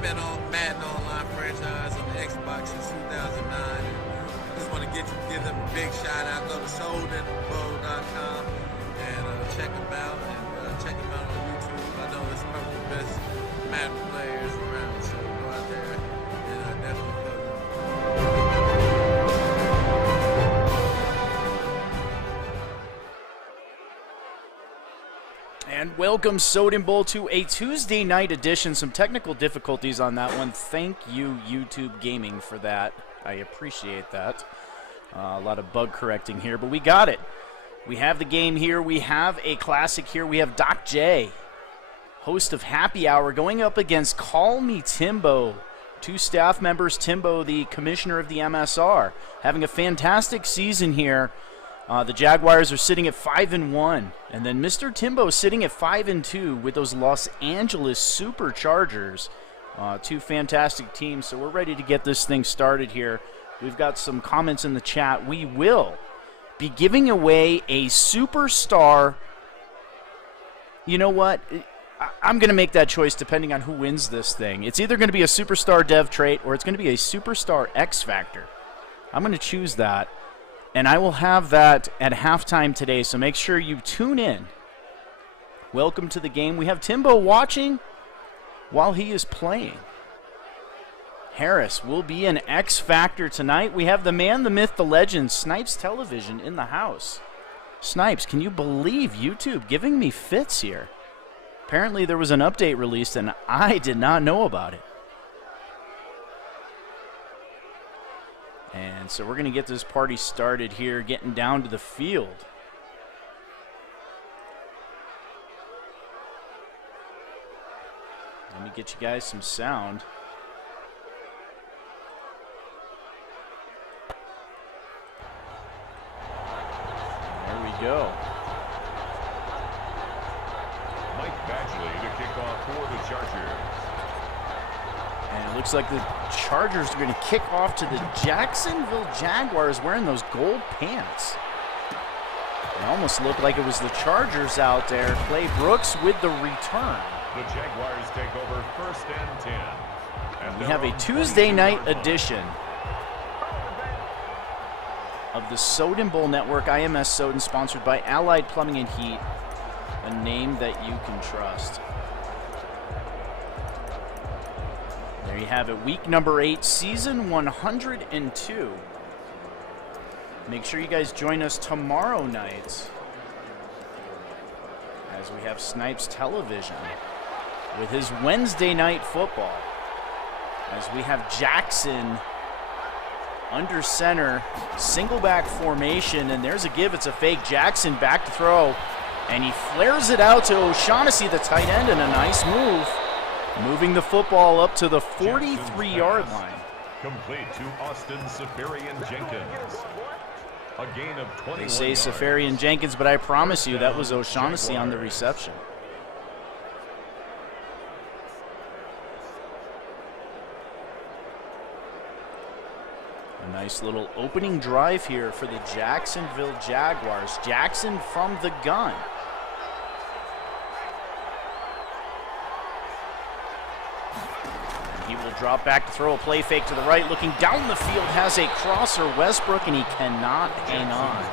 been on Madden Online franchise on the Xbox since 2009. I just want to give them a big shout out. Go to SodenBowl.com and check them out on YouTube. I know it's probably the best Madden players around, so go out there and definitely play them. And welcome, Soden Bowl, to a Tuesday night edition. Some technical difficulties on that one. Thank you, YouTube Gaming, for that. I appreciate that. A lot of bug correcting here, but we got it. We have the game here. We have a classic here. We have Doc J, host of Happy Hour, going up against Call Me Timbo. Two staff members, Timbo, the commissioner of the MSR, having a fantastic season here. The Jaguars are sitting at 5-1, and then Mr. Timbo sitting at 5-2 with those Los Angeles Superchargers. Two fantastic teams, so we're ready to get this thing started here. We've got some comments in the chat. We will be giving away a superstar. You know what? I'm going to make that choice depending on who wins this thing. It's either going to be a superstar dev trait or it's going to be a superstar X Factor. I'm going to choose that. And I will have that at halftime today, so make sure you tune in. Welcome to the game. We have Timbo watching while he is playing. Harris will be an X Factor tonight. We have the man, the myth, the legend, Snipes Television in the house. Snipes, can you believe YouTube giving me fits here? Apparently there was an update released, and I did not know about it. And so we're going to get this party started here, getting down to the field. Let me get you guys some sound. There we go. Mike Badgley to kick off for the Chargers. And it looks like the Chargers are going to kick off to the Jacksonville Jaguars wearing those gold pants. It almost looked like it was the Chargers out there. Clay Brooks with the return. The Jaguars take over 1st and 10. And we have a Tuesday night edition of the Soden Bowl Network, IMS Soden, sponsored by Allied Plumbing and Heat, a name that you can trust. There you have it, week number 8, season 102. Make sure you guys join us tomorrow night as we have Snipes Television with his Wednesday night football. As we have Jackson under center, single back formation, and there's a give, it's a fake. Jackson back to throw, and he flares it out to O'Shaughnessy, the tight end, and a nice move. Moving the football up to the 43-yard line. Complete to Austin Safarian-Jenkins. A gain of 21 They say yards. Safarian-Jenkins, but I promise you that was O'Shaughnessy on the reception. A nice little opening drive here for the Jacksonville Jaguars. Jackson from the gun. He will drop back to throw a play fake to the right. Looking down the field, has a crosser, Westbrook, and he cannot hang on.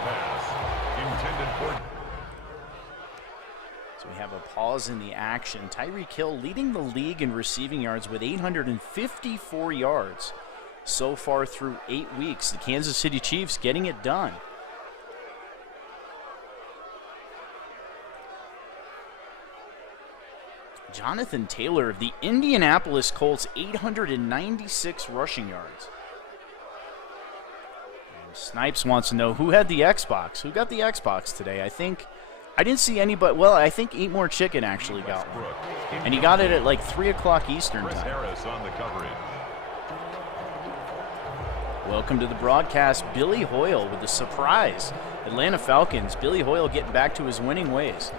So we have a pause in the action. Tyreek Hill leading the league in receiving yards with 854 yards so far through 8 weeks. The Kansas City Chiefs getting it done. Jonathan Taylor of the Indianapolis Colts, 896 rushing yards. And Snipes wants to know who had the Xbox. Who got the Xbox today? I didn't see anybody. Well, I think Eat More Chicken actually got one. And he got it at like 3 o'clock Eastern time. Harris on the coverage. Welcome to the broadcast, Billy Hoyle with the surprise. Atlanta Falcons, Billy Hoyle getting back to his winning ways.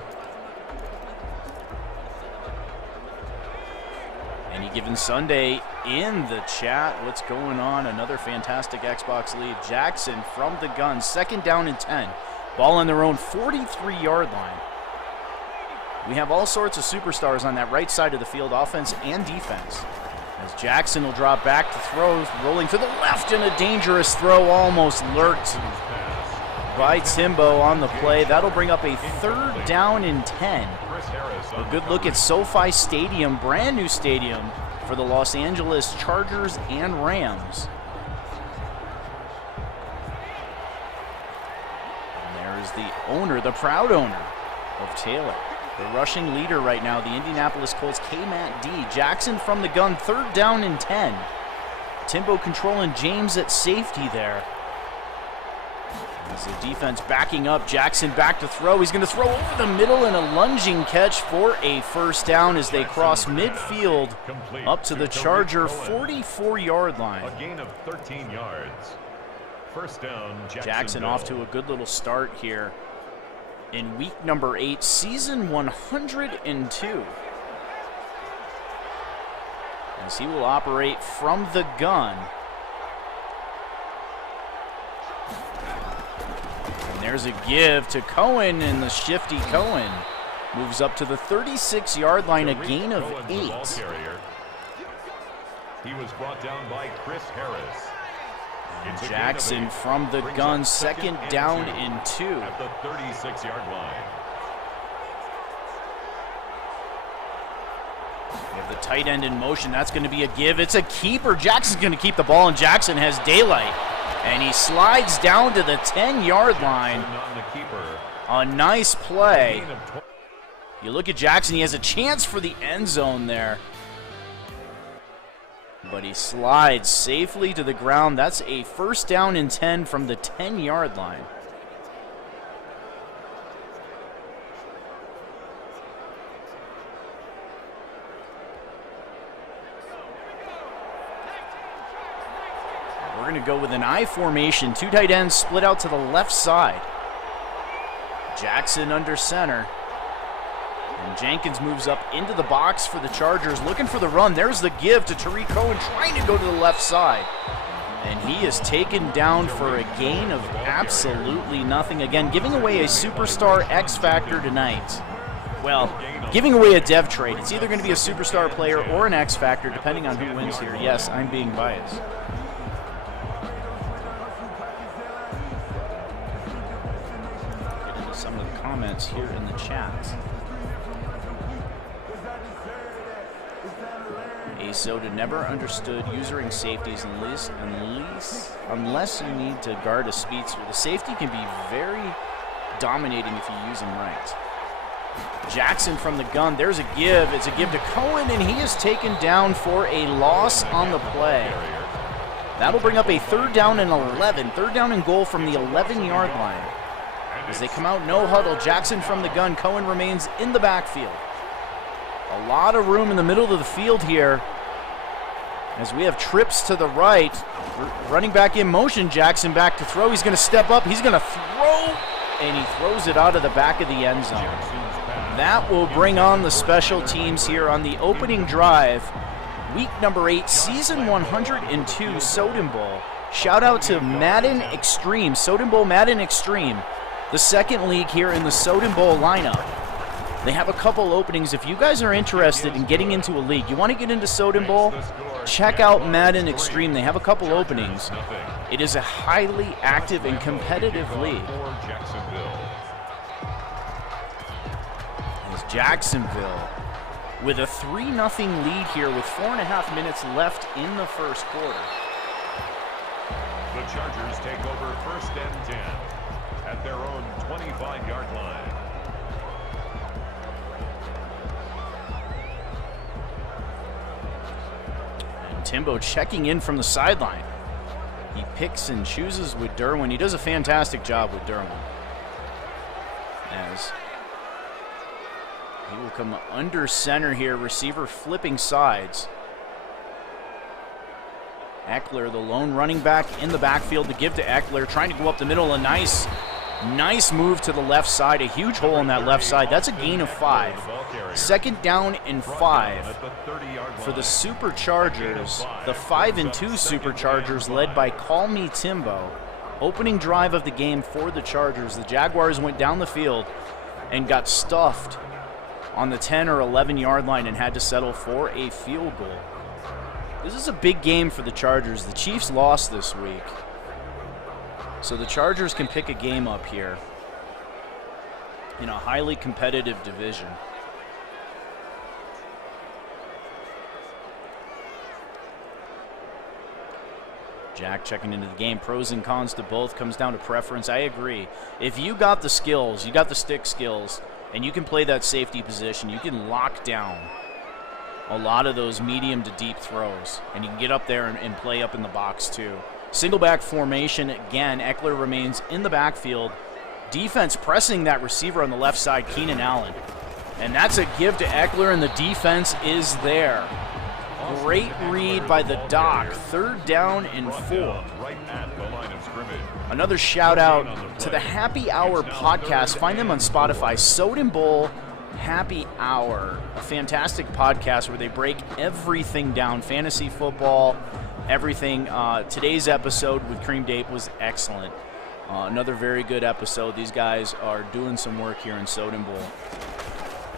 Any Given Sunday in the chat. What's going on? Another fantastic Xbox lead. Jackson from the gun. 2nd down and 10. Ball on their own 43-yard line. We have all sorts of superstars on that right side of the field, offense and defense. As Jackson will drop back to throw, rolling to the left, and a dangerous throw almost lurked by Timbo on the play. That'll bring up a 3rd down and 10. A good look at SoFi Stadium, brand new stadium for the Los Angeles Chargers and Rams. And there's the owner, the proud owner of Taylor. The rushing leader right now, the Indianapolis Colts, K-Matt D. Jackson from the gun, 3rd down and 10. Timbo controlling James at safety there. As the defense backing up, Jackson back to throw. He's going to throw over the middle and a lunging catch for a 1st down as they cross midfield up to the Charger 44-yard line. A gain of 13 yards. 1st down, Jackson off to a good little start here in week number 8, season 102. As he will operate from the gun. And there's a give to Cohen, and the shifty Cohen moves up to the 36-yard line, a gain of 8. He was brought down by Chris Harris. Jackson from the gun, 2nd down and 2. At the 36-yard line. We have the tight end in motion. That's going to be a give. It's a keeper. Jackson's going to keep the ball, and Jackson has daylight. And he slides down to the 10-yard line. A nice play. You look at Jackson, he has a chance for the end zone there. But he slides safely to the ground. That's a 1st down and 10 from the 10-yard line. We're going to go with an I formation. 2 tight ends split out to the left side. Jackson under center. And Jenkins moves up into the box for the Chargers, looking for the run. There's the give to Tariq Cohen, trying to go to the left side. And he is taken down for a gain of absolutely nothing. Again, giving away a superstar X Factor tonight. Well, giving away a dev trade. It's either going to be a superstar player or an X Factor, depending on who wins here. Yes, I'm being biased. Get into some of the comments here in the chat. Soden never understood using safeties unless you need to guard a speedster. The safety can be very dominating if you use them right. Jackson from the gun. There's a give. It's a give to Cohen, and he is taken down for a loss on the play. That'll bring up a 3rd down and 11. 3rd down and goal from the 11-yard line. As they come out, no huddle. Jackson from the gun. Cohen remains in the backfield. A lot of room in the middle of the field here. As we have trips to the right, running back in motion, Jackson back to throw. He's going to step up. He's going to throw, and he throws it out of the back of the end zone. That will bring on the special teams here on the opening drive. Week number 8, season 102 Soden Bowl. Shout out to Madden Extreme, Soden Bowl Madden Extreme, the 2nd league here in the Soden Bowl lineup. They have a couple openings. If you guys are interested in getting into a league, you want to get into Soden Bowl, check out Madden Extreme. They have a couple openings. It is a highly active and competitive league. As Jacksonville with a 3-0 lead here with 4.5 minutes left in the 1st quarter. The Chargers take over 1st and 10 at their own 25-yard line. Timbo checking in from the sideline. He picks and chooses with Derwin. He does a fantastic job with Derwin. As he will come under center here, receiver flipping sides. Eckler, the lone running back in the backfield to give to Eckler, trying to go up the middle. A nice move to the left side. A huge hole on that left side. That's a gain of 5. 2nd down and 5 for the Superchargers. The 5-2 Superchargers led by Call Me Timbo. Opening drive of the game for the Chargers. The Jaguars went down the field and got stuffed on the 10 or 11-yard line and had to settle for a field goal. This is a big game for the Chargers. The Chiefs lost this week. So the Chargers can pick a game up here in a highly competitive division. Jack checking into the game. Pros and cons to both. Comes down to preference. I agree. If you got the skills, you got the stick skills, and you can play that safety position, you can lock down a lot of those medium to deep throws, and you can get up there and play up in the box too. Single back formation again. Eckler remains in the backfield. Defense pressing that receiver on the left side, Keenan Allen. And that's a give to Eckler, and the defense is there. Great read by the Doc. 3rd down and 4. Another shout out to the Happy Hour podcast. Find them on Spotify. Soden Bowl Happy Hour, a fantastic podcast where they break everything down, fantasy football, everything. Today's episode with Cream Date was excellent. Another very good episode. These guys are doing some work here in Soden Bowl.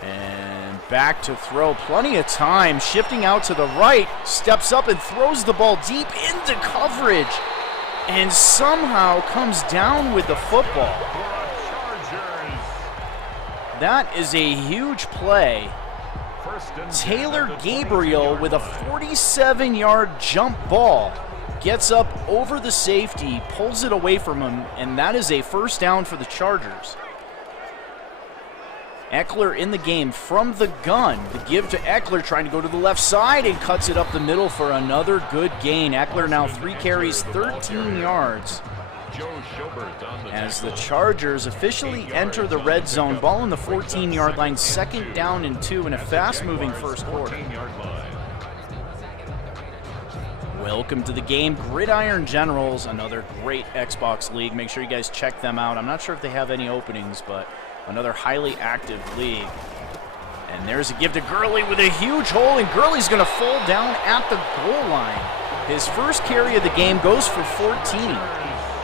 And back to throw, plenty of time, shifting out to the right, steps up and throws the ball deep into coverage, and somehow comes down with the football. That is a huge play. Taylor Gabriel with a 47-yard jump ball gets up over the safety, pulls it away from him, and that is a 1st down for the Chargers. Eckler in the game from the gun. The give to Eckler, trying to go to the left side and cuts it up the middle for another good gain. Eckler now 3 carries, 13 yards. As the Chargers officially enter the red zone, ball in the 14-yard line, 2nd down and 2 in a fast-moving first quarter. Welcome to the game, Gridiron Generals, another great Xbox league. Make sure you guys check them out. I'm not sure if they have any openings, but another highly active league. And there's a give to Gurley with a huge hole, and Gurley's going to fall down at the goal line. His first carry of the game goes for 14.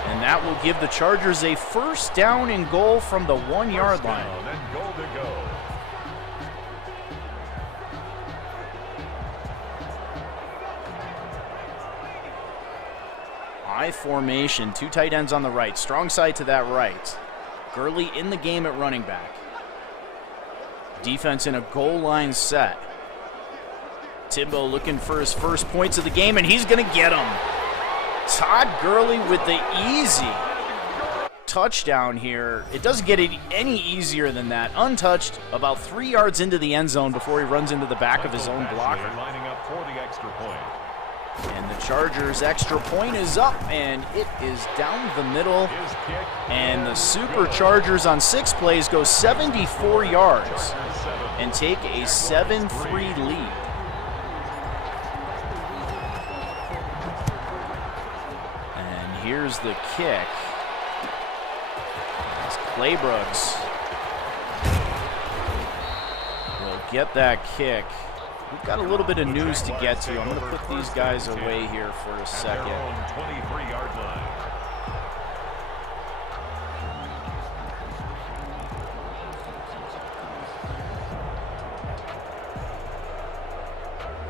And that will give the Chargers a 1st down and goal from the 1-yard line. I formation, 2 tight ends on the right, strong side to that right. Gurley in the game at running back. Defense in a goal line set. Timbo looking for his first points of the game, and he's going to get them. Todd Gurley with the easy touchdown here. It doesn't get any easier than that. Untouched, about 3 yards into the end zone before he runs into the back of his own blocker. Lining up for the extra point. And the Chargers' extra point is up, and it is down the middle. And the Superchargers on 6 plays go 74 yards and take a 7-3 lead. And here's the kick. As Claybrooks will get that kick. We've got a little bit of news to get to. I'm going to put these guys away here for a second. 23-yard line.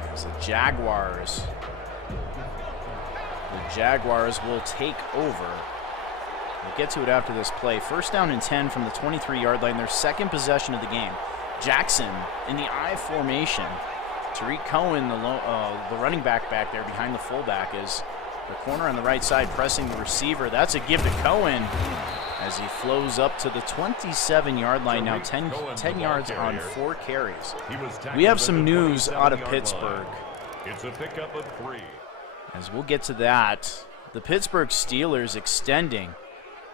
There's the Jaguars. The Jaguars will take over. We'll get to it after this play. 1st down and 10 from the 23-yard line. Their 2nd possession of the game. Jackson in the I formation. Tariq Cohen, the running back there behind the fullback, is the corner on the right side pressing the receiver. That's a give to Cohen as he flows up to the 27-yard line. Now 10 yards on 4 carries. We have some news out of Pittsburgh. It's a pickup of 3. As we'll get to that, the Pittsburgh Steelers extending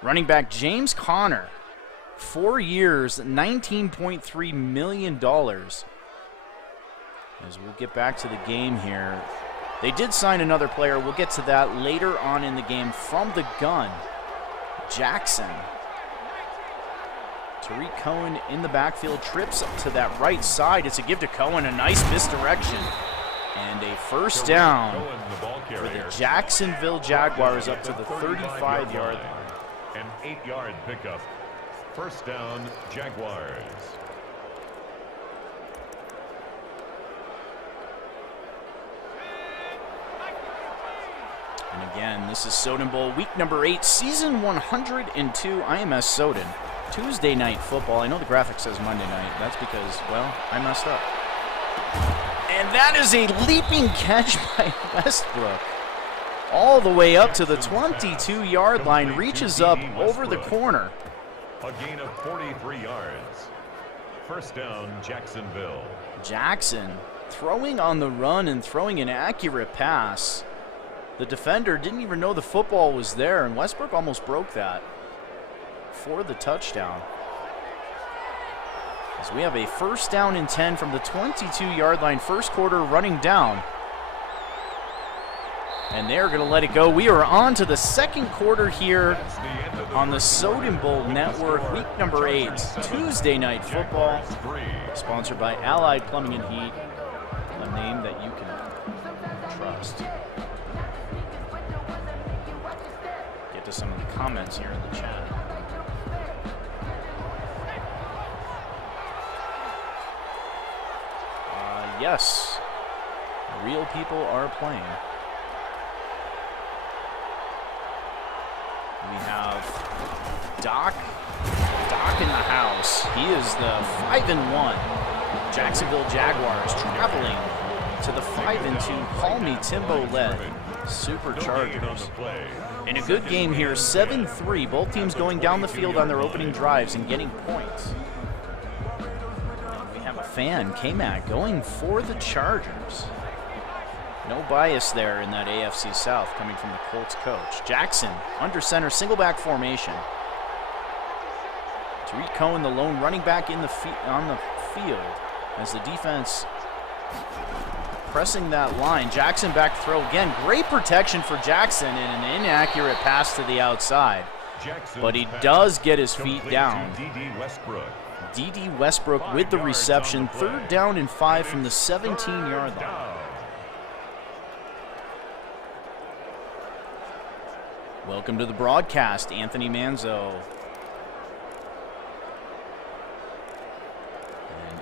running back James Conner, 4 years, $19.3 million. As we'll get back to the game here. They did sign another player. We'll get to that later on in the game from the gun. Jackson. Tariq Cohen in the backfield, trips up to that right side. It's a give to Cohen, a nice misdirection. And a 1st down for the Jacksonville Jaguars up to the 35-yard line. An 8-yard pickup. 1st down, Jaguars. And again, this is Soden Bowl, week number 8, season 102, IMS Soden. Tuesday night football. I know the graphic says Monday night. That's because, well, I messed up. And that is a leaping catch by Westbrook. All the way up to the 22-yard line, reaches up over the corner. A gain of 43 yards. First down, Jacksonville. Jackson throwing on the run and throwing an accurate pass. The defender didn't even know the football was there, and Westbrook almost broke that for the touchdown. As we have a first down and 10 from the 22-yard line, first quarter running down. And they're going to let it go. We are on to the second quarter here on the Soden Bowl Network, week number 8, Tuesday night football, sponsored by Allied Plumbing and Heat, a name that you can trust. Get to some of the comments here in the chat. Yes, real people are playing. We have Doc in the house. He is the 5-1 Jacksonville Jaguars traveling to the 5-2 Call Me Timbo led Superchargers. In a good game here, 7-3. Both teams going down the field on their opening drives and getting points. We have a fan, K-Mac, going for the Chargers. No bias there in that AFC South coming from the Colts coach. Jackson under center, single back formation. Tariq Cohen, the lone running back on the field as the defense pressing that line. Jackson back throw again. Great protection for Jackson and an inaccurate pass to the outside. But he does get his feet down. D.D. Westbrook with the reception. Third down and 5 from the 17-yard line. Welcome to the broadcast, Anthony Manzo.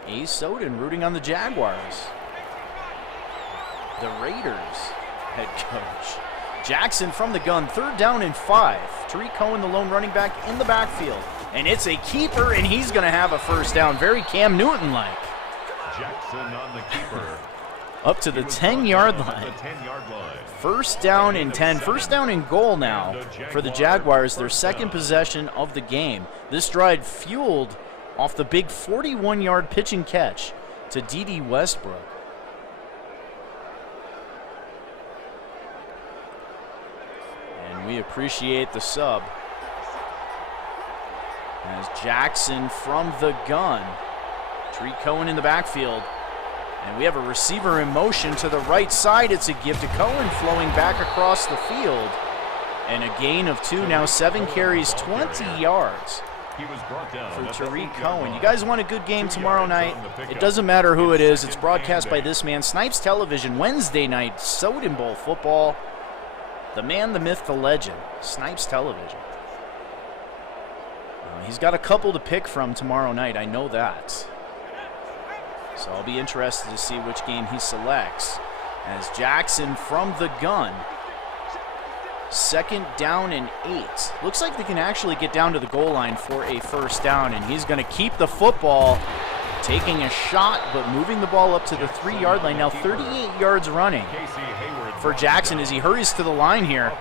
And A. Soden rooting on the Jaguars. The Raiders head coach. Jackson from the gun, third down and 5. Tariq Cohen, the lone running back, in the backfield. And it's a keeper, and he's going to have a first down. Very Cam Newton-like. Jackson on the keeper. Up to the 10-yard line. First down and 10. First down and goal now for the Jaguars, their second possession of the game. This drive fueled off the big 41-yard pitch and catch to D.D. Westbrook. And we appreciate the sub. As Jackson from the gun. Tariq Cohen in the backfield. And we have a receiver in motion to the right side. It's a give to Cohen, flowing back across the field. And a gain of 2, now 7 carries, 20 yards for Tariq Cohen. You guys want a good game tomorrow night? It doesn't matter who it is. It's broadcast by this man, Snipes Television, Wednesday night, Soden Bowl football. The man, the myth, the legend, Snipes Television. He's got a couple to pick from tomorrow night, I know that. So I'll be interested to see which game he selects. As Jackson from the gun. Second down and 8. Looks like they can actually get down to the goal line for a first down, and he's going to keep the football. Taking a shot, but moving the ball up to the 3-yard line. Now 38 yards running for Jackson as he hurries to the line here.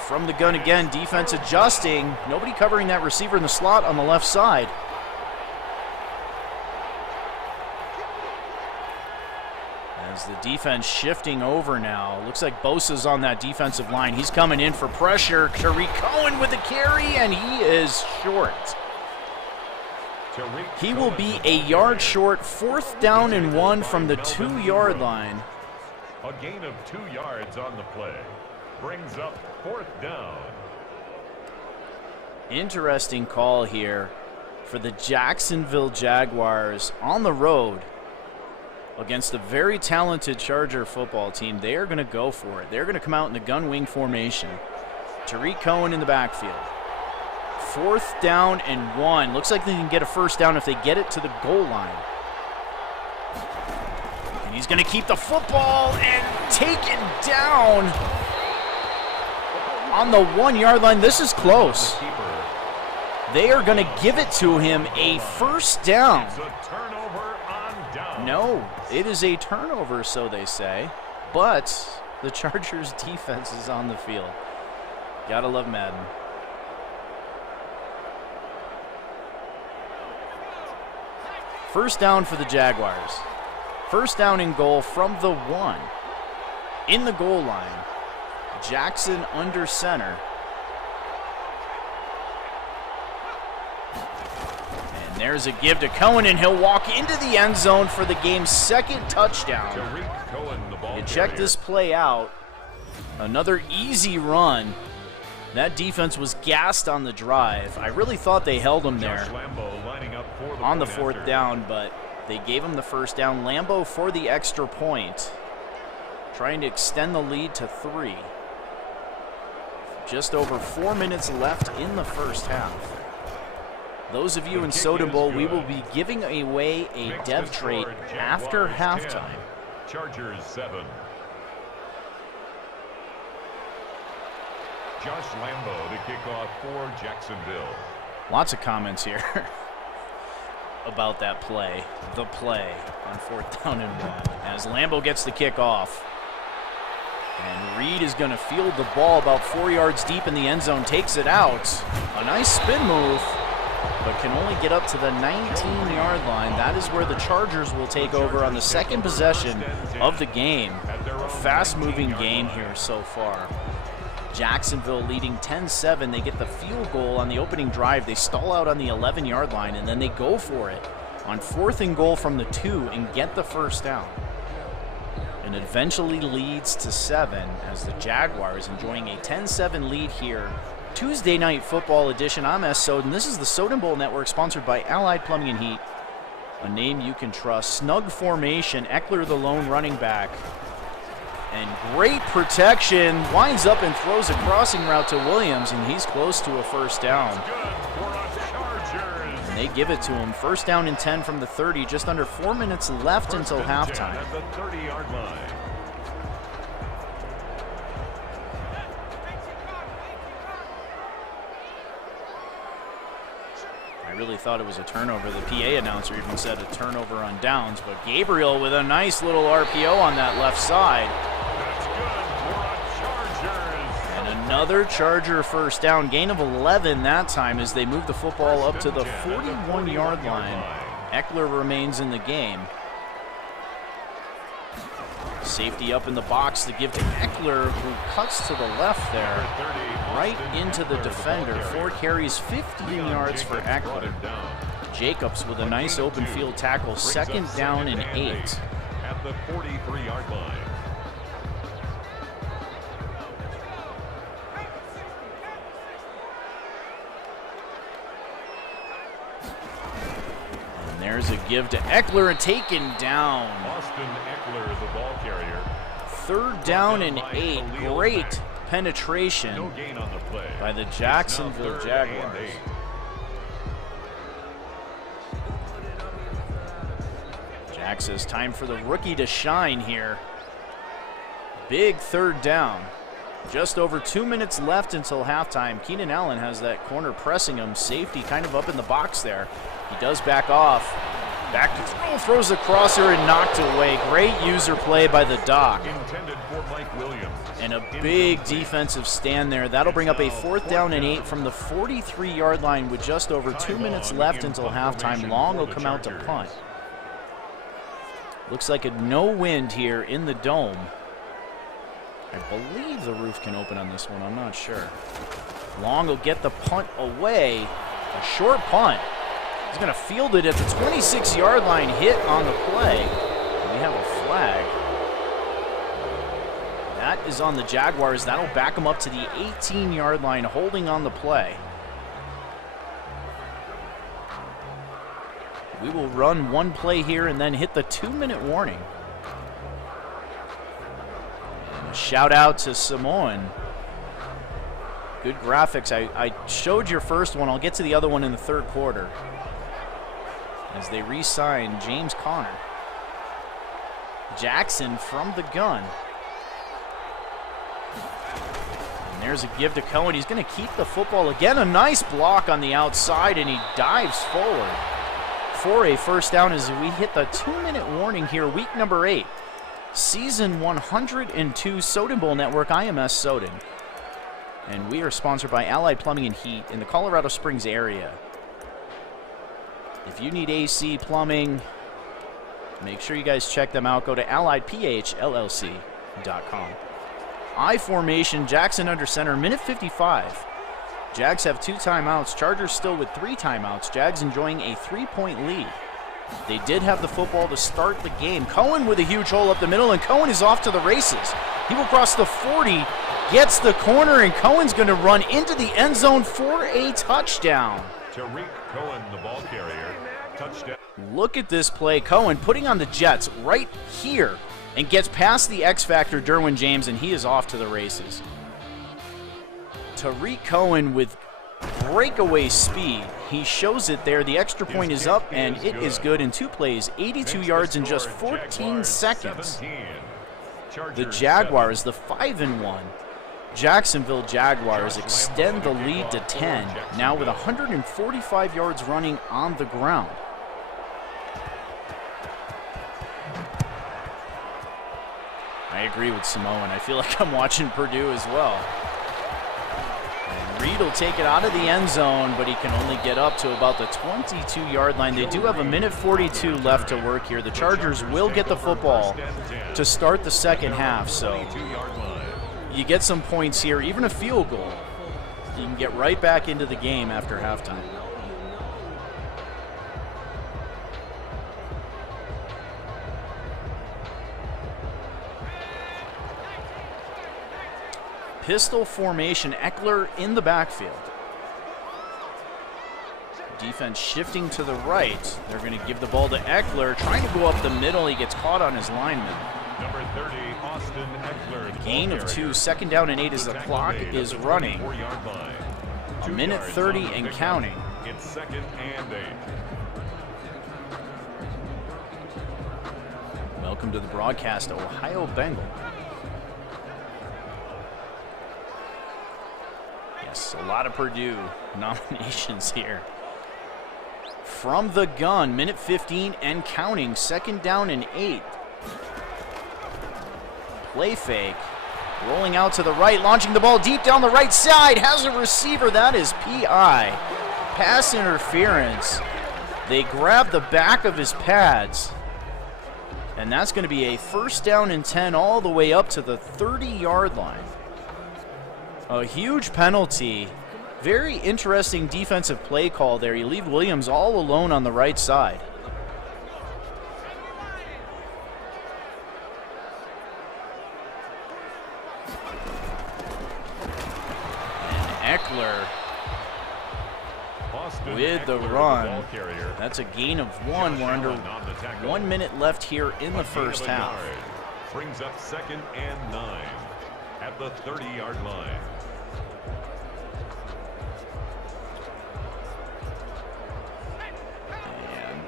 From the gun again, defense adjusting. Nobody covering that receiver in the slot on the left side. As the defense shifting over now. Looks like Bosa's on that defensive line. He's coming in for pressure. Tariq Cohen with the carry, and he is short. He will be a yard short. 4th down and 1 from the 2-yard line. A gain of 2 yards on the play. Brings up 4th down. Interesting call here for the Jacksonville Jaguars on the road against a very talented Charger football team. They are going to go for it. They're going to come out in the gun wing formation. Tariq Cohen in the backfield. 4th down and 1. Looks like they can get a first down if they get it to the goal line. And he's going to keep the football and taken down on the 1-yard line. This is close. They are going to give it to him, a first down. No, it is a turnover, so they say. But the Chargers defense is on the field. Gotta love Madden. First down for the Jaguars. First down and goal from the 1. In the goal line. Jackson under center. And there's a give to Cohen, and he'll walk into the end zone for the game's second touchdown. You check this play out. Another easy run. That defense was gassed on the drive. I really thought they held him there on the 4th down, but they gave him the first down. Lambo for the extra point, trying to extend the lead to 3. Just over 4 minutes left in the first half. Those of you in Soden Bowl, we will be giving away a dev trait after halftime. Chargers 7. Josh Lambo to kick off for Jacksonville. Lots of comments here about that play, the play on 4th down and 1. As Lambo gets the kick off. And Reed is going to field the ball about 4 yards deep in the end zone, takes it out. A nice spin move, but can only get up to the 19-yard line. That is where the Chargers will take over on the second possession of the game. A fast-moving game here so far. Jacksonville leading 10-7. They get the field goal on the opening drive. They stall out on the 11-yard line, and then they go for it on 4th and goal from the 2 and get the first down. And eventually leads to 7 as the Jaguars enjoying a 10-7 lead here. Tuesday Night Football edition. I'm S0DEN. This is the Soden Bowl Network, sponsored by Allied Plumbing and Heat. A name you can trust. Snug formation. Eckler the lone running back. And great protection. Winds up and throws a crossing route to Williams, and he's close to a first down. And they give it to him. First down and 10 from the 30. Just under 4 minutes left until halftime. At the 30-yard line. I really thought it was a turnover. The PA announcer even said a turnover on downs, but Gabriel with a nice little RPO on that left side. That's good for a Chargers. And another Charger first down. Gain of 11 that time as they move the football up to the 41-yard line. Eckler remains in the game. Safety up in the box to give to Eckler, who cuts to the left there, right into the defender. 4 carries, 15 yards for Eckler. Jacobs with a nice open field tackle. Second down and 8. At the 43-yard line. And there's a give to Eckler and taken down. Austin Eckler, the ball carrier. 3rd down and 8. Great penetration No gain on the play. by the Jacksonville Jaguars. Jack says time for the rookie to shine here. Big 3rd down. Just over 2 minutes left until halftime. Keenan Allen has that corner pressing him. Safety kind of up in the box there. He does back off. Back to throw, throws the crosser and knocked away. Great user play by the Doc. Intended for Mike Williams. And a big defensive stand there. That'll bring up a 4th down and 8 from the 43-yard line with just over 2 minutes left until halftime. Long will come out to punt. Looks like a no wind here in the dome. I believe the roof can open on this one. I'm not sure. Long will get the punt away. A short punt. He's going to field it at the 26-yard line, hit on the play. We have a flag. That is on the Jaguars. That'll back them up to the 18-yard line, holding on the play. We will run one play here and then hit the 2-minute warning. And a shout out to Samoan. Good graphics. I showed your first one. I'll get to the other one in the 3rd quarter, as they re-sign James Conner. Jackson from the gun. And there's a give to Cohen. He's going to keep the football again. A nice block on the outside, and he dives forward for a first down as we hit the 2-minute warning here, week number 8. Season 102 Soden Bowl Network, IMS Soden. And we are sponsored by Allied Plumbing and Heat in the Colorado Springs area. If you need AC plumbing, make sure you guys check them out. Go to alliedphllc.com. I formation, Jackson under center, minute 55. Jags have 2 timeouts. Chargers still with 3 timeouts. Jags enjoying a 3-point lead. They did have the football to start the game. Cohen with a huge hole up the middle, and Cohen is off to the races. He will cross the 40, gets the corner, and Cohen's going to run into the end zone for a touchdown. Tariq Cohen, the ball carrier, touchdown. Look at this play. Cohen putting on the Jets right here and gets past the X Factor, Derwin James, and he is off to the races. Tariq Cohen with breakaway speed. He shows it there. The extra point is up, and it is good in 2 plays, 82 yards in just 14 seconds. The Jaguars, the 5-1 Jacksonville Jaguars, extend the lead to 10, now with 145 yards running on the ground. I agree with Samoan. I feel like I'm watching Purdue as well. And Reed will take it out of the end zone, but he can only get up to about the 22-yard line. They do have a minute 42 left to work here. The Chargers will get the football to start the second half, so you get some points here, even a field goal. You can get right back into the game after halftime. Pistol formation, Eckler in the backfield. Defense shifting to the right. They're going to give the ball to Eckler, trying to go up the middle. He gets caught on his lineman. Number 30, Austin Eckler. Gain of 2, 2nd down and 8 as the clock is running. A minute 30 and counting. It's 2nd and 8. Welcome to the broadcast, Ohio Bengal. Yes, a lot of Purdue nominations here. From the gun, minute 15 and counting, 2nd down and 8. Play fake, rolling out to the right, launching the ball deep down the right side, has a receiver. That is PI. Pass interference. They grab the back of his pads, and that's going to be a 1st down and 10 all the way up to the 30-yard line. A huge penalty. Very interesting defensive play call there. You leave Williams all alone on the right side. And Eckler with the run. That's a gain of 1. We're under 1 minute left here in the first half. Brings up 2nd and 9 at the 30-yard line.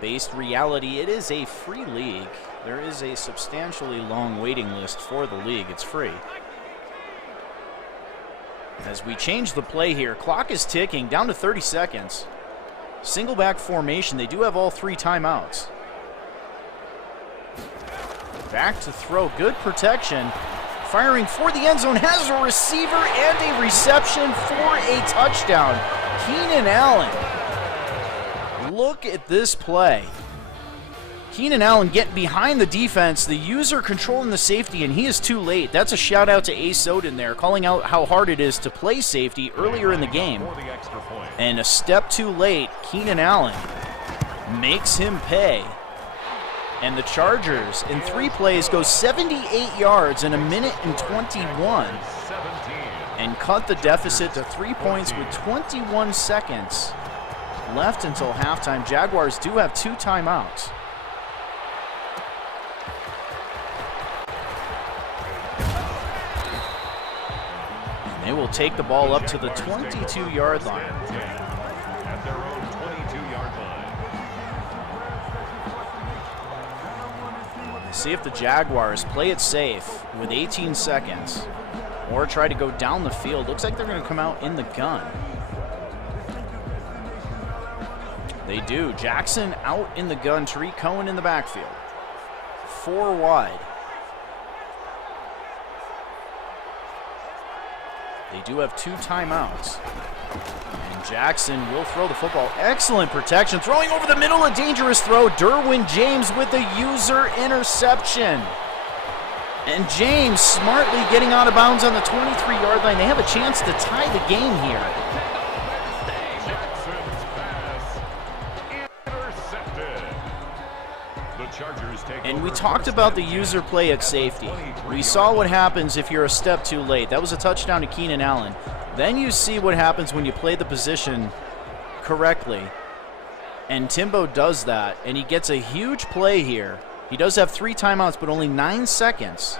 Based reality, it is a free league. There is a substantially long waiting list for the league. It's free. As we change the play here, clock is ticking down to 30 seconds. Single back formation. They do have all 3 timeouts. Back to throw. Good protection. Firing for the end zone. Has a receiver and a reception for a touchdown. Keenan Allen. Look at this play. Keenan Allen getting behind the defense, the user controlling the safety, and he is too late. That's a shout out to S0DEN there, calling out how hard it is to play safety earlier in the game. And a step too late, Keenan Allen makes him pay. And the Chargers, in 3 plays, go 78 yards in a minute and 21. And cut the deficit to 3 points with 21 seconds left until halftime. Jaguars do have 2 timeouts. And they will take the ball up to the 22-yard line. At their own 22-yard line. see if the Jaguars play it safe with 18 seconds or try to go down the field. Looks like they're going to come out in the gun. They do. Jackson out in the gun. Tariq Cohen in the backfield. 4 wide. They do have 2 timeouts. And Jackson will throw the football. Excellent protection. Throwing over the middle, a dangerous throw. Derwin James with the user interception. And James smartly getting out of bounds on the 23-yard line. They have a chance to tie the game here. And we talked about the user play at safety. We saw what happens if you're a step too late. That was a touchdown to Keenan Allen. Then you see what happens when you play the position correctly. And Timbo does that, and he gets a huge play here. He does have 3 timeouts, but only 9 seconds.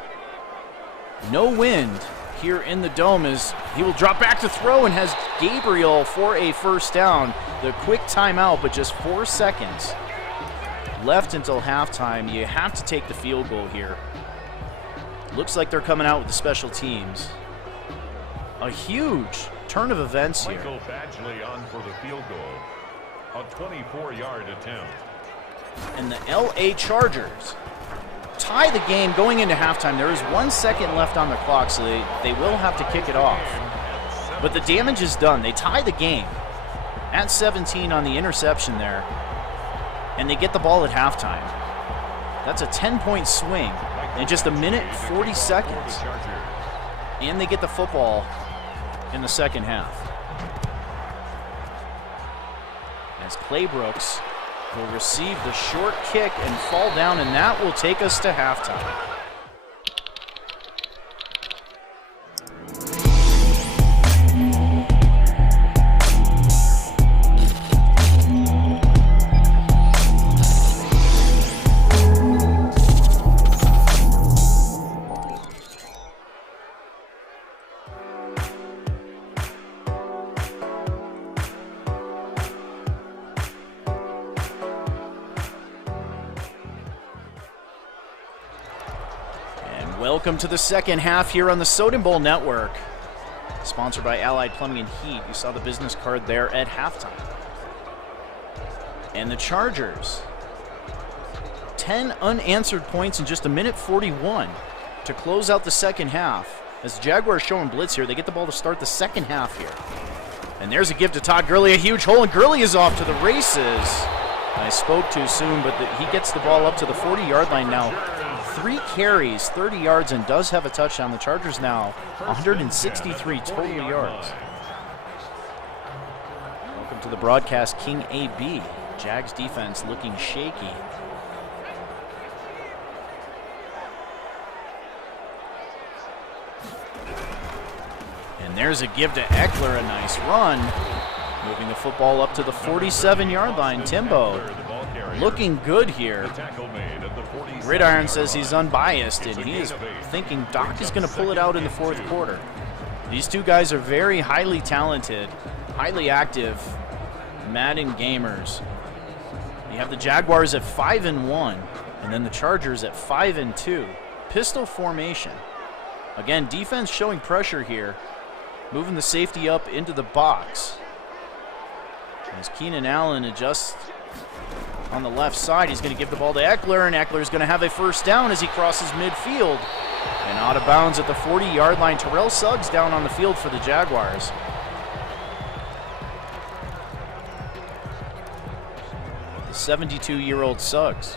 No wind here in the dome as he will drop back to throw and has Gabriel for a first down. The quick timeout, but just 4 seconds left until halftime. You have to take the field goal here. Looks like they're coming out with the special teams. A huge turn of events here. Michael Badgley on for the field goal. A 24-yard attempt. And the LA Chargers tie the game going into halftime. There is 1 second left on the clock, so they will have to kick it off. But the damage is done. They tie the game at 17 on the interception there. And they get the ball at halftime. That's a 10-point swing in just 1 minute 40 seconds. And they get the football in the second half. As Claybrooks will receive the short kick and fall down, and that will take us to halftime. Welcome to the second half here on the Soden Bowl Network. Sponsored by Allied Plumbing and Heat. You saw the business card there at halftime. And the Chargers, 10 unanswered points in just 1 minute 41 to close out the second half. As the Jaguars showing blitz here, they get the ball to start the second half here. And there's a give to Todd Gurley, a huge hole, and Gurley is off to the races. I spoke too soon, but he gets the ball up to the 40-yard line now. 3 carries, 30 yards, and does have a touchdown. The Chargers now 163 total yards. Welcome to the broadcast, King AB. Jags defense looking shaky. And there's a give to Eckler, a nice run. Moving the football up to the 47-yard line. Timbo looking good here. Gridiron says he's unbiased, and he is thinking Doc is going to pull it out in the fourth quarter. These two guys are very highly talented, highly active Madden gamers. You have the Jaguars at 5-1, and then the Chargers at 5-2. Pistol formation. Again, defense showing pressure here, moving the safety up into the box. As Keenan Allen adjusts on the left side, he's going to give the ball to Eckler, and Eckler's going to have a first down as he crosses midfield. And out of bounds at the 40-yard line. Terrell Suggs down on the field for the Jaguars. The 72-year-old Suggs.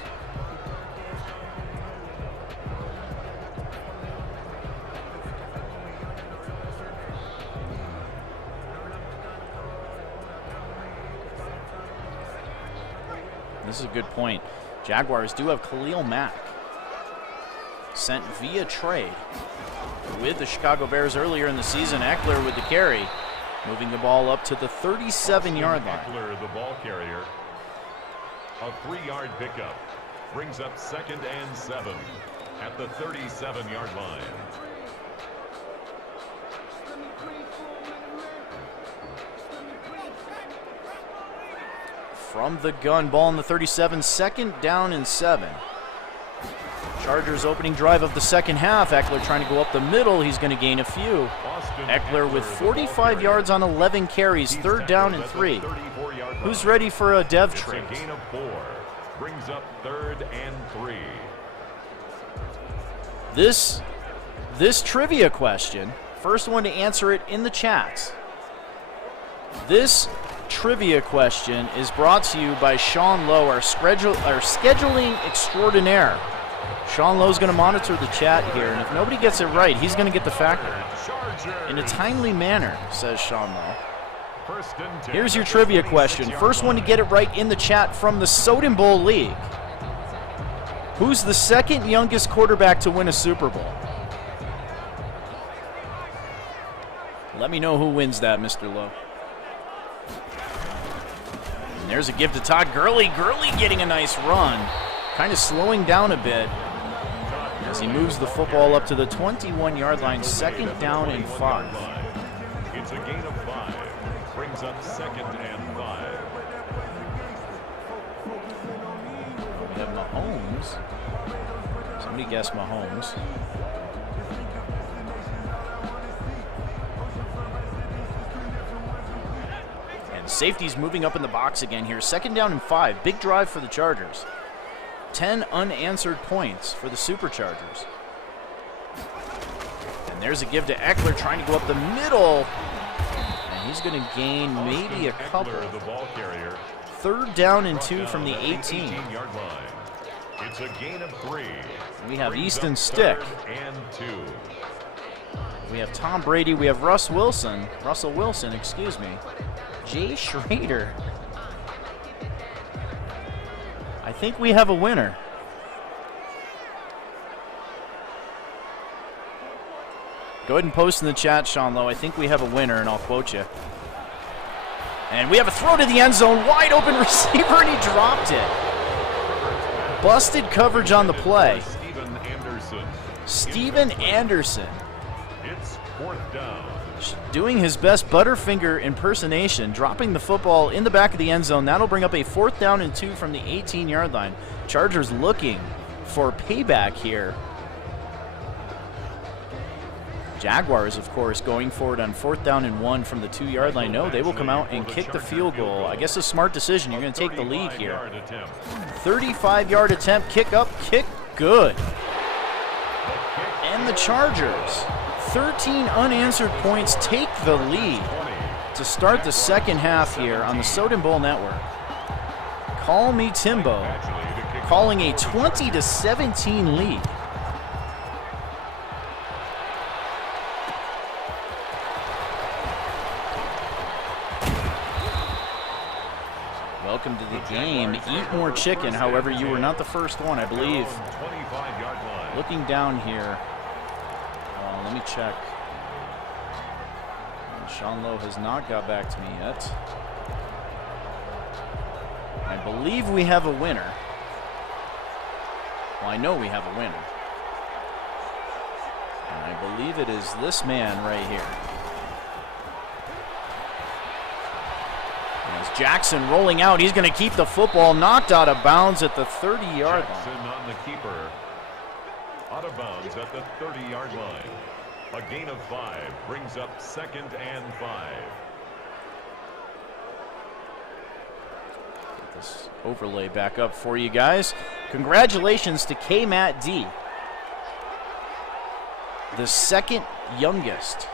This is a good point. Jaguars do have Khalil Mack, sent via trade with the Chicago Bears earlier in the season. Eckler with the carry, moving the ball up to the 37-yard line. Eckler, the ball carrier. A 3-yard pickup brings up 2nd and 7 at the 37-yard line. From the gun, ball in the 37, 2nd down and 7. Chargers opening drive of the second half. Eckler trying to go up the middle. He's going to gain a few. Eckler with 45 yards on 11 carries, third down and 3. Who's ready for a dev trade? It's a gain of 4. Brings up 3rd and 3. This trivia question, first one to answer it in the chats. This trivia question is brought to you by Sean Lowe, our scheduling extraordinaire. Sean Lowe's going to monitor the chat here, and if nobody gets it right, he's going to get the factor in a timely manner, says Sean Lowe. Here's your trivia question. First one to get it right in the chat from the Soden Bowl League. Who's the second youngest quarterback to win a Super Bowl? Let me know who wins that, Mr. Lowe. And there's a give to Todd Gurley. Gurley getting a nice run. Kind of slowing down a bit as he moves the football up to the 21-yard line, second down and 5. It's a gain of 5. Brings up 2nd and 5. We have Mahomes. Somebody guess Mahomes. And safety's moving up in the box again here. Second down and 5. Big drive for the Chargers. 10 unanswered points for the Superchargers. And there's a give to Eckler trying to go up the middle. And he's going to gain maybe a couple. The ball carrier. Third down and 2 from the 18. 18-yard line. It's a gain of 3. We have Brings Easton up Stick. 3rd and 2. We have Tom Brady. We have Russell Wilson, excuse me. Jay Schrader. I think we have a winner. Go ahead and post in the chat, Sean Lowe. I think we have a winner, and I'll quote you. And we have a throw to the end zone. Wide open receiver, and he dropped it. Busted coverage on the play. Steven Anderson. It's 4th down. Doing his best Butterfinger impersonation, dropping the football in the back of the end zone. That'll bring up a 4th down and 2 from the 18-yard line. Chargers looking for payback here. Jaguars, of course, going forward on 4th down and 1 from the 2-yard line. No, they will come out and kick the field goal. I guess a smart decision. You're going to take the lead here. 35-yard attempt, kick up, kick good. And the Chargers, 13 unanswered points, take the lead to start the second half here on the Soden Bowl Network. Call me Timbo, calling a 20-17 lead. Welcome to the game. Eat more chicken. However, you were not the first one, I believe. Looking down here. Let me check. Sean Lowe has not got back to me yet. I believe we have a winner. Well, I know we have a winner. And I believe it is this man right here. As Jackson rolling out, he's going to keep the football knocked out of bounds at the 30-yard line. Jackson on the keeper. Out of bounds at the 30-yard line. A gain of 5 brings up 2nd and 5. Get this overlay back up for you guys. Congratulations to K-Matt D, the second youngest.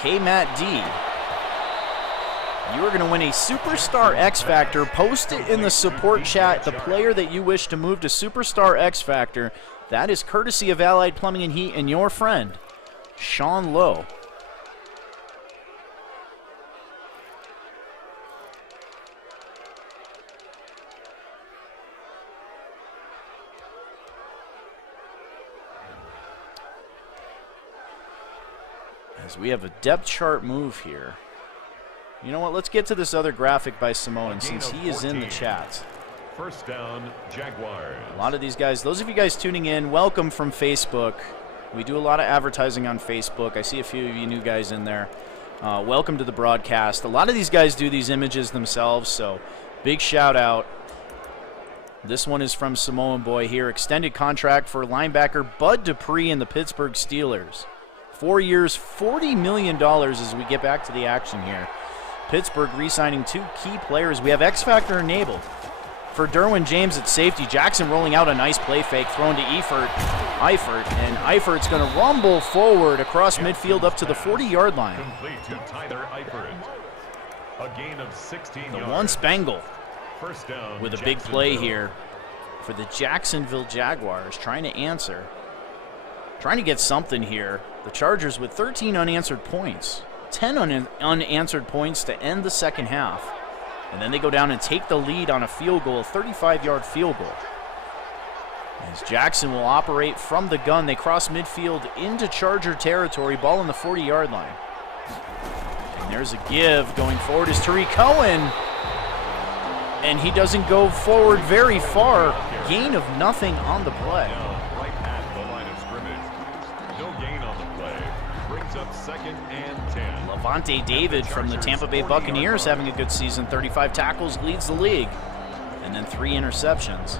K-Matt D, you are going to win a Superstar X Factor. Post it in the support chat, the player that you wish to move to Superstar X Factor. That is courtesy of Allied Plumbing and Heat and your friend, Sean Lowe. As we have a depth chart move here. You know what? Let's get to this other graphic by Simone since he is in the chat. First down, Jaguars. A lot of these guys, those of you guys tuning in, welcome from Facebook. We do a lot of advertising on Facebook. I see a few of you new guys in there. welcome to the broadcast. A lot of these guys do these images themselves, so big shout out. This one is from Samoan Boy here. Extended contract for linebacker Bud Dupree and the Pittsburgh Steelers. 4 years, $40 million as we get back to the action here. Pittsburgh re-signing 2 key players. We have X-Factor enabled. For Derwin James at safety, Jackson rolling out a nice play fake, thrown to Eifert, and Eifert's going to rumble forward across midfield up to the 40-yard line. Complete to Tyler Eifert. A gain of 16 yards. The one Spangle First down, with a big play here for the Jacksonville Jaguars, trying to answer. Trying to get something here. The Chargers with 13 unanswered points. 10 unanswered points to end the second half. And then they go down and take the lead on a field goal, a 35-yard field goal. As Jackson will operate from the gun, they cross midfield into Charger territory, ball on the 40-yard line. And there's a give. Going forward is Tariq Cohen. And he doesn't go forward very far. Gain of nothing on the play. Right at the line of scrimmage. No gain on the play. Brings up 2nd and 10. Levante David from the Tampa Bay Buccaneers having a good season. 35 tackles, leads the league. And then 3 interceptions.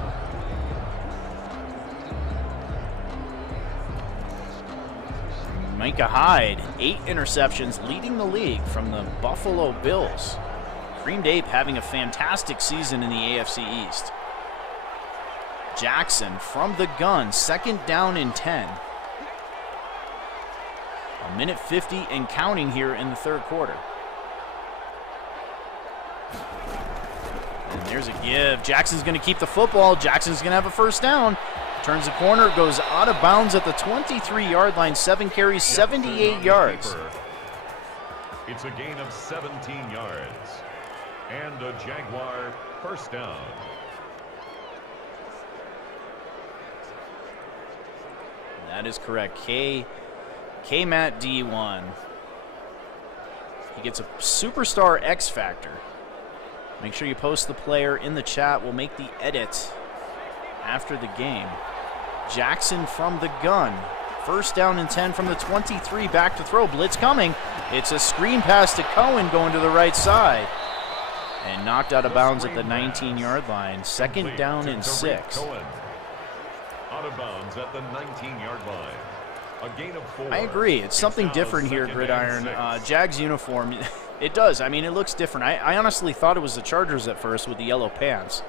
Micah Hyde, 8 interceptions, leading the league from the Buffalo Bills. Creamed Ape having a fantastic season in the AFC East. Jackson from the gun, 2nd down and 10. A minute 50 and counting here in the third quarter. And there's a give. Jackson's going to keep the football. Jackson's going to have a first down. Turns the corner, goes out of bounds at the 23-yard line. 7 carries, 78 yards. It's a gain of 17 yards. And a Jaguar first down. That is correct. K-Matt D1. He gets a superstar X Factor. Make sure you post the player in the chat. We'll make the edit after the game. Jackson from the gun. First down and 10 from the 23. Back to throw. Blitz coming. It's a screen pass to Cohen going to the right side. And knocked out of bounds at the 19-yard line. 2nd down and 6. Out of bounds at the 19-yard line. A gain of 4. I agree. It's something different here, Gridiron. Jags uniform, it does. I mean, it looks different. I honestly thought it was the Chargers at first with the yellow pants.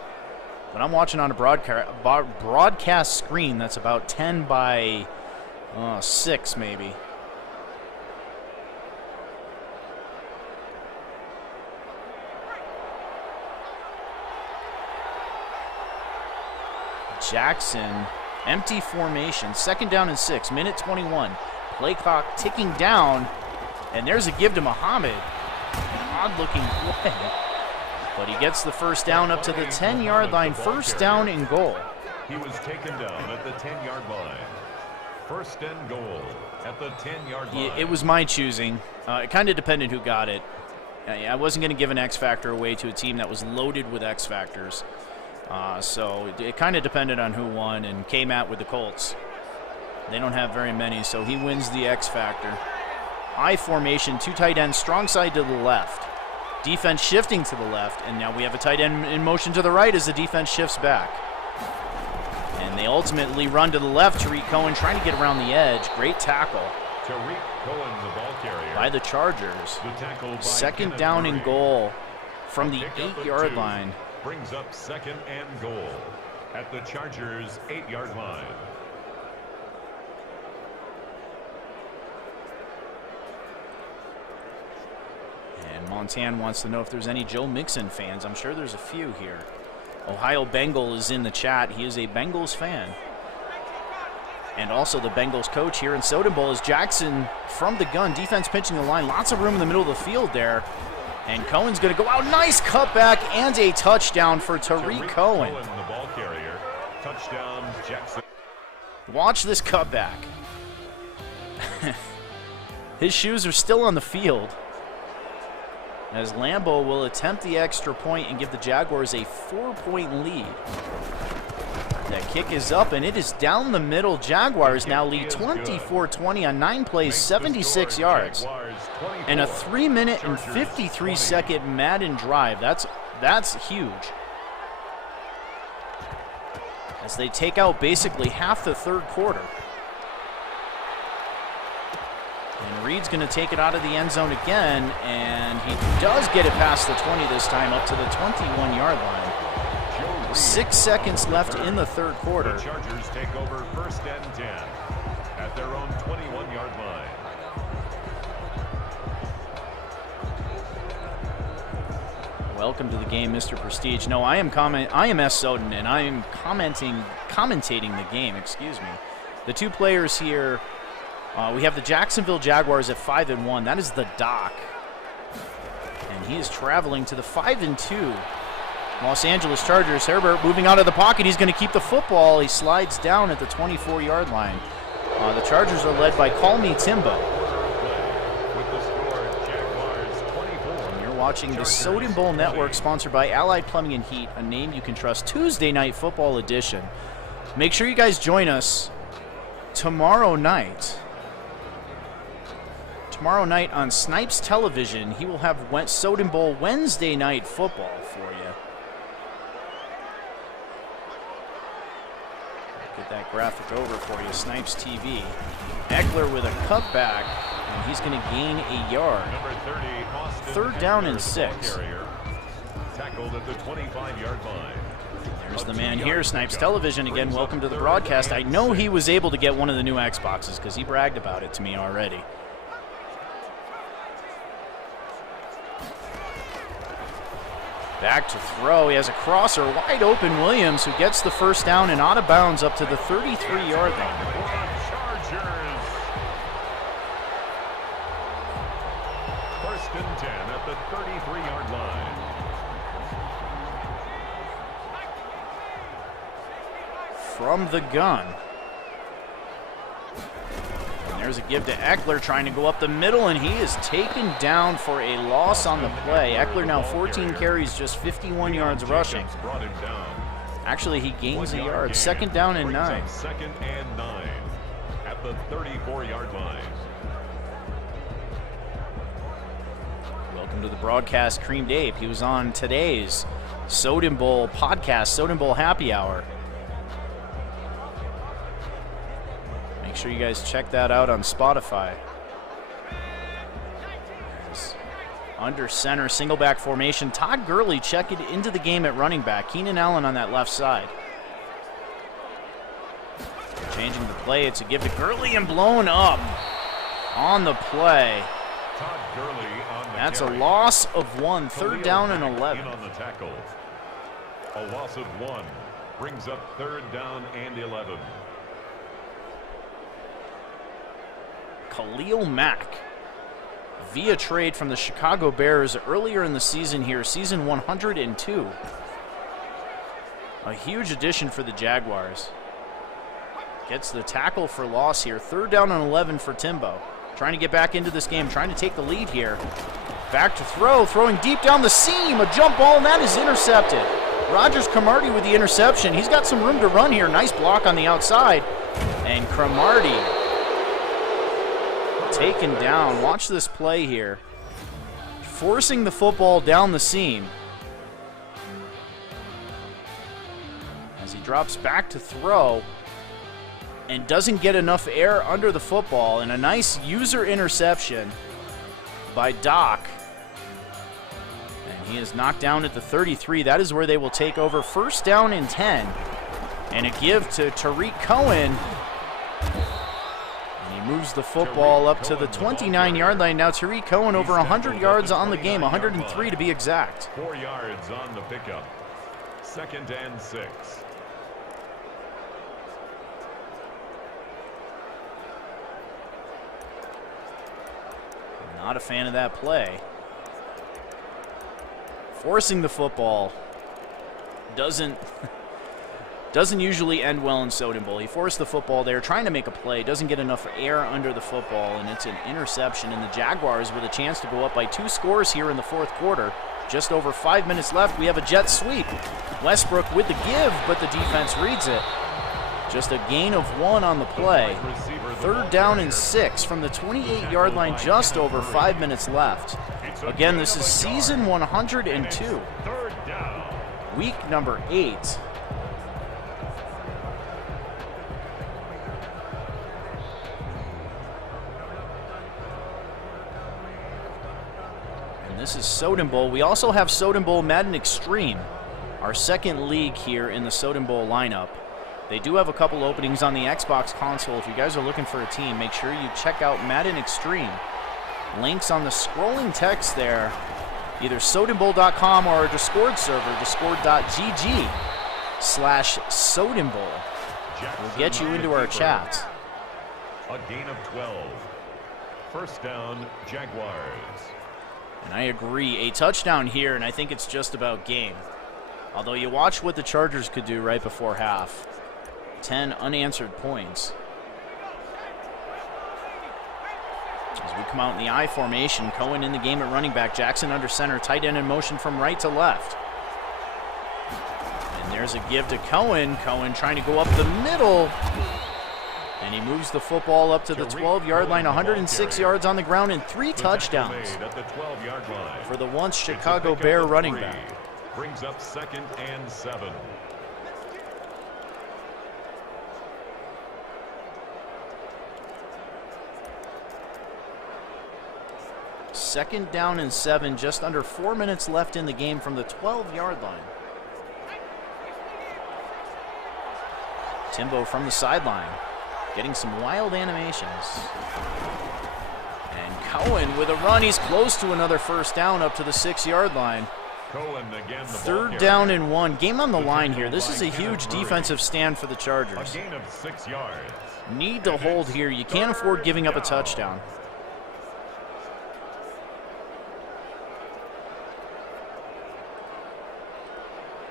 But I'm watching on a broadcast screen that's about 10 by 6 maybe. Jackson, empty formation, 2nd down and 6, minute 21. Play clock ticking down, and there's a give to Muhammad. Odd-looking play, but he gets the first down up to the 10-yard line. First down and goal. He was taken down at the 10-yard line. First and goal at the 10-yard line. It was my choosing. It kind of depended who got it. I wasn't going to give an X Factor away to a team that was loaded with X Factors. So it kind of depended on who won, and K-Matt with the Colts. They don't have very many, so he wins the X Factor. I formation, 2 tight ends, strong side to the left. Defense shifting to the left, and now we have a tight end in motion to the right as the defense shifts back. And they ultimately run to the left. Tariq Cohen trying to get around the edge. Great tackle. Tariq Cohen, the ball carrier. By the Chargers. The tackle by 2nd down and goal from the 8-yard line. Brings up 2nd and goal at the Chargers' 8-yard line. And Montan wants to know if there's any Joe Mixon fans. I'm sure there's a few here. Ohio Bengal is in the chat. He is a Bengals fan. And also the Bengals coach here in Soden Bowl is Jackson from the gun. Defense pinching the line. Lots of room in the middle of the field there. And Cohen's going to go out. Nice cutback and a touchdown for Tariq Cohen. The ball carrier. Touchdown, Jackson. Watch this cutback. His shoes are still on the field. As Lambeau will attempt the extra point and give the Jaguars a 4-point lead. That kick is up, and it is down the middle. Jaguars now lead 24-20 on 9 plays, 76 yards. Jaguars and a 3-minute and 53-second Madden drive. That's huge. As they take out basically half the third quarter. And Reed's going to take it out of the end zone again, and he does get it past the 20 this time, up to the 21-yard line. 6 seconds left in the third quarter. The Chargers take over 1st and 10 at their own 21-yard line. Welcome to the game, Mr. Prestige. No, I am S0DEN, and I am commentating the game. Excuse me. The two players here. We have the Jacksonville Jaguars at 5-1. That is the Doc, and he is traveling to the 5-2 Los Angeles Chargers. Herbert moving out of the pocket. He's going to keep the football. He slides down at the 24-yard line. The Chargers are led by Call Me Timbo. Watching the Soden Bowl Network, sponsored by Allied Plumbing and Heat, a name you can trust. Tuesday Night Football edition. Make sure you guys join us tomorrow night. Tomorrow night on Snipes Television, he will have Soden Bowl Wednesday Night Football for you. Get that graphic over for you, Snipes TV. Eckler with a cutback, and he's going to gain a yard. Number 30, Austin 3rd down and 6. Tackled at the 25-yard line. There's the man here, Snipes Television again. Welcome to the broadcast. I know he was able to get one of the new Xboxes because he bragged about it to me already. Back to throw. He has a crosser, wide open Williams, who gets the 1st down and out of bounds up to the 33-yard line. Chargers. 1st and 10 at the 33-yard line. From the gun. And there's a give to Eckler, trying to go up the middle, and he is taken down for a loss on the play. Eckler now 14 carries, just 51 yards rushing. Actually, he gains a yard. 2nd down and 9. 2nd and 9 at the 34-yard line. Welcome to the broadcast, Creamed Ape. He was on today's Soden Bowl podcast, Soden Bowl Happy Hour. Make sure you guys check that out on Spotify. Under center, single back formation. Todd Gurley checking into the game at running back. Keenan Allen on that left side. Changing the play. It's a give to Gurley and blown up on the play. Todd Gurley on the That's carry. a loss of 1. 3rd down and 11. In on the tackle. A loss of 1 brings up 3rd down and 11. Khalil Mack, via trade from the Chicago Bears earlier in the season here, season 102. A huge addition for the Jaguars. Gets the tackle for loss here. 3rd down and 11 for Timbo. Trying to get back into this game, trying to take the lead here. Back to throw, throwing deep down the seam. A jump ball, and that is intercepted. Rogers Cromartie with the interception. He's got some room to run here. Nice block on the outside. And Cromartie taken down. Watch this play here. Forcing the football down the seam. As he drops back to throw and doesn't get enough air under the football, and a nice user interception by Doc. And he is knocked down at the 33. That is where they will take over. 1st down and 10. And a give to Tariq Cohen. Moves the football up to the 29-yard line. Now Tariq Cohen over 100 yards on the game, 103 to be exact. 4 yards on the pickup. 2nd and 6. Not a fan of that play. Forcing the football doesn't usually end well in Soden Bowl. He forced the football there, trying to make a play, doesn't get enough air under the football, and it's an interception. And the Jaguars with a chance to go up by 2 scores here in the 4th quarter. Just over 5 minutes left. We have a jet sweep. Westbrook with the give, but the defense reads it. Just a gain of 1 on the play. 3rd down and 6 from the 28-yard line, just over 5 minutes left. Again, this is season 102, week number 8. And this is Soden Bowl. We also have Soden Bowl Madden Extreme, our second league here in the Soden Bowl lineup. They do have a couple openings on the Xbox console. If you guys are looking for a team, make sure you check out Madden Extreme. Links on the scrolling text there, either SodenBowl.com or our Discord server, discord.gg/SodenBowl. We'll get you into our chat. A gain of 12. 1st down, Jaguars. And I agree, a touchdown here, and I think it's just about game. Although you watch what the Chargers could do right before half. 10 unanswered points. As we come out in the I formation, Cohen in the game at running back, Jackson under center, tight end in motion from right to left. And there's a give to Cohen. Cohen trying to go up the middle. And he moves the football up to the 12-yard line, 106 yards on the ground, and 3 touchdowns for the once Chicago Bear running back. Brings up 2nd and 7. Second down and 7, just under 4 minutes left in the game from the 12-yard line. Timbo from the sideline, getting some wild animations. And Cohen with a run, he's close to another 1st down up to the 6-yard line. Cohen again, 3rd down and 1, game on the line here. This is a huge defensive stand for the Chargers. A gain of 6 yards. Need to hold here, you can't afford giving up a touchdown.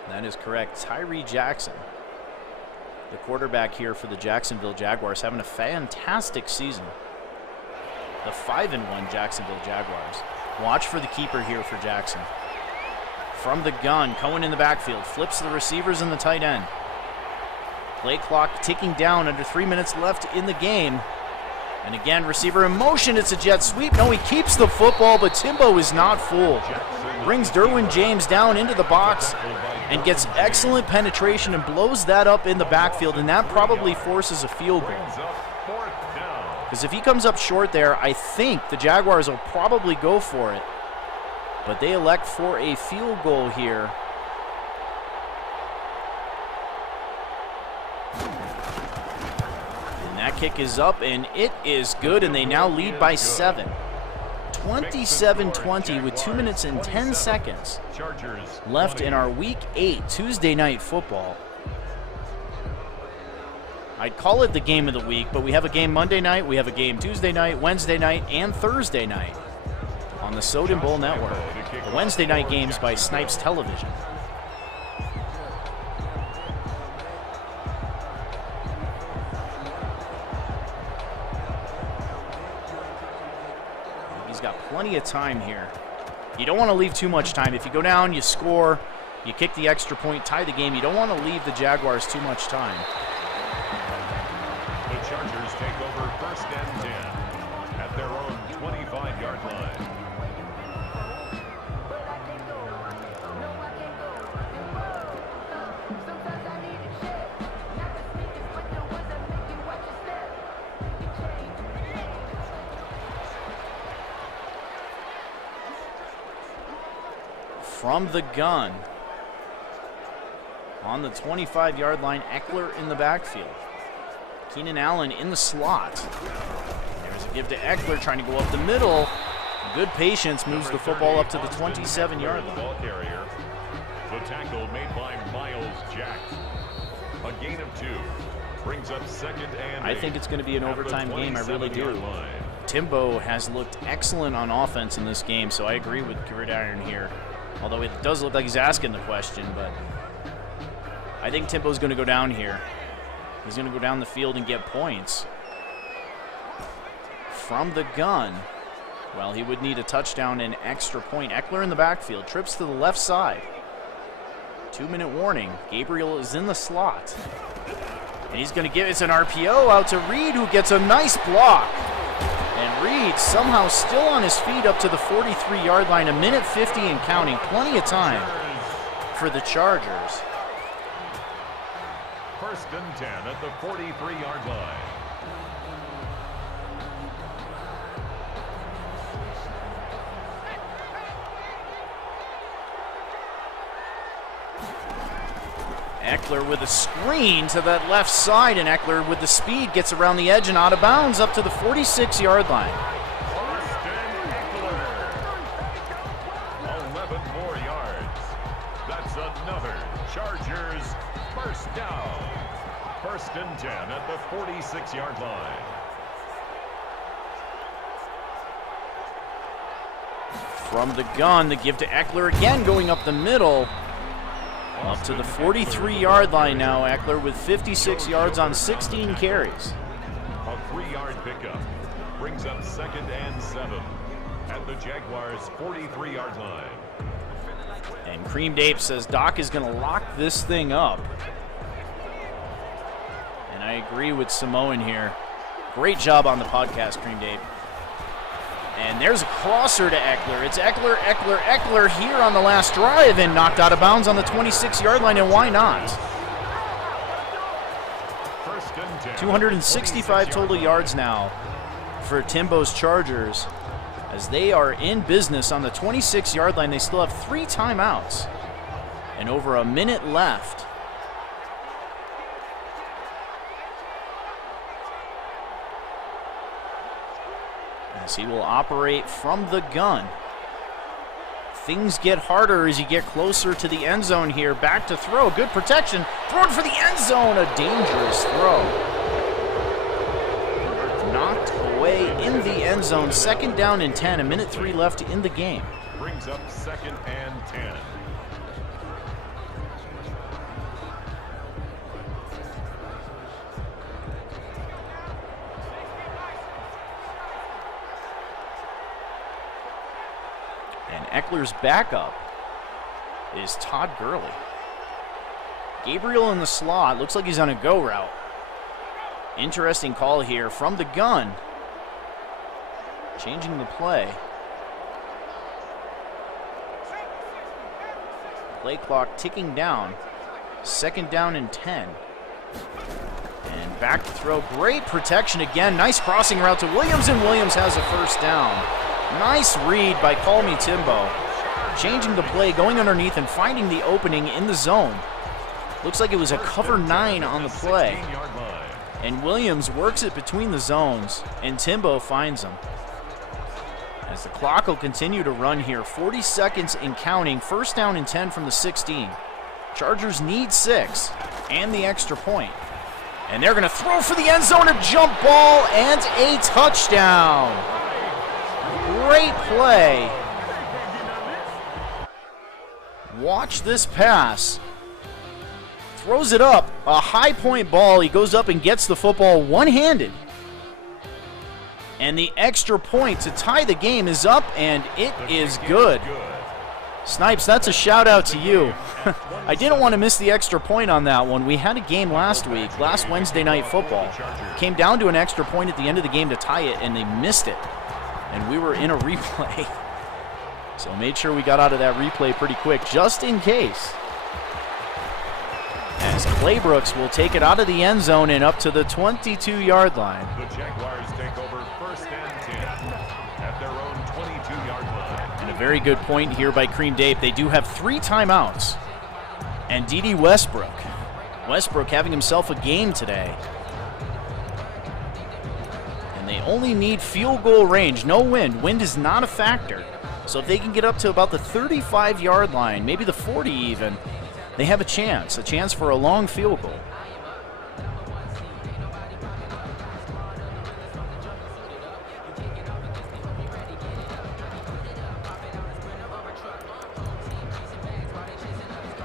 That is correct. Tyree Jackson, the quarterback here for the Jacksonville Jaguars, having a fantastic season. The 5-1 Jacksonville Jaguars. Watch for the keeper here for Jackson. From the gun, Cohen in the backfield, flips the receivers and the tight end. Play clock ticking down, under 3 minutes left in the game. And again, receiver in motion, it's a jet sweep. No, he keeps the football, but Timbo is not fooled. Brings Derwin James down into the box and gets excellent penetration and blows that up in the backfield, and that probably forces a field goal. Because if he comes up short there, I think the Jaguars will probably go for it. But they elect for a field goal here. And that kick is up, and it is good, and they now lead by 7. 27-20 with 2 minutes and 10 seconds left in our Week 8 Tuesday Night Football. I'd call it the game of the week, but we have a game Monday night, we have a game Tuesday night, Wednesday night, and Thursday night on the Soden Bowl Network. The Wednesday night games by Snipes Television. He's got plenty of time here. You don't want to leave too much time. If you go down, you score, you kick the extra point, tie the game. You don't want to leave the Jaguars too much time. The Chargers take over 1st and 10 at their own 25-yard line. From the gun, on the 25-yard line, Eckler in the backfield. Keenan Allen in the slot. There's a give to Eckler, trying to go up the middle. Good patience, moves the football up to the 27-yard line. The tackle made by Miles Jack. A gain of 2. Brings up 2nd and 8. I think it's going to be an overtime game, I really do. Timbo has looked excellent on offense in this game, so I agree with Gridiron here. Although it does look like he's asking the question, but I think Timbo's going to go down here. He's going to go down the field and get points. From the gun, well, he would need a touchdown and extra point. Eckler in the backfield, trips to the left side. 2-minute warning. Gabriel is in the slot. And he's going to give it's an RPO out to Reed, who gets a nice block. And Reed somehow still on his feet up to the 43-yard line, 1:50 and counting. Plenty of time for the Chargers. 1st and 10 at the 43-yard line. Eckler with a screen to that left side, and Eckler with the speed gets around the edge and out of bounds up to the 46-yard line. 11 more yards. That's another Chargers first down. 1st and 10 at the 46-yard line. From the gun, the give to Eckler again, going up the middle. Up to the 43-yard line now, Eckler with 56 yards on 16 carries. A 3-yard pickup brings up 2nd and 7 at the Jaguars' 43-yard line. And Cream Dape says Doc is going to lock this thing up. And I agree with Samoan here. Great job on the podcast, Cream Dape. And there's a crosser to Eckler. It's Eckler here on the last drive and knocked out of bounds on the 26-yard line, and why not? 265 total yards now for Timbo's Chargers as they are in business on the 26-yard line. They still have 3 timeouts and over a minute left. As he will operate from the gun. Things get harder as you get closer to the end zone here. Back to throw. Good protection. Thrown for the end zone. A dangerous throw. Knocked away in the end zone. 2nd down and 10. 1:03 left in the game. Brings up 2nd and 10. Eckler's backup is Todd Gurley. Gabriel in the slot. Looks like he's on a go route. Interesting call here from the gun. Changing the play. Play clock ticking down. 2nd down and 10. And back to throw. Great protection again. Nice crossing route to Williams, and Williams has a 1st down. Nice read by Call Me Timbo. Changing the play, going underneath and finding the opening in the zone. Looks like it was a cover 9 on the play. And Williams works it between the zones, and Timbo finds him. As the clock will continue to run here, 40 seconds and counting. 1st down and 10 from the 16. Chargers need 6 and the extra point. And they're going to throw for the end zone, a jump ball, and a touchdown. Great play. Watch this pass. Throws it up. A high point ball. He goes up and gets the football one-handed. And the extra point to tie the game is up, and it is good. Snipes, that's a shout out to you. I didn't want to miss the extra point on that one. We had a game last week, last Wednesday Night Football. Came down to an extra point at the end of the game to tie it, and they missed it. And we were in a replay. So made sure we got out of that replay pretty quick, just in case. As Claybrooks will take it out of the end zone and up to the 22-yard line. The Jaguars take over 1st and 10 at their own 22-yard line. And a very good point here by Cream Dape. They do have 3 timeouts. And D.D. Westbrook having himself a game today. And they only need field goal range, no wind. Wind is not a factor. So if they can get up to about the 35-yard line, maybe the 40 even, they have a chance for a long field goal.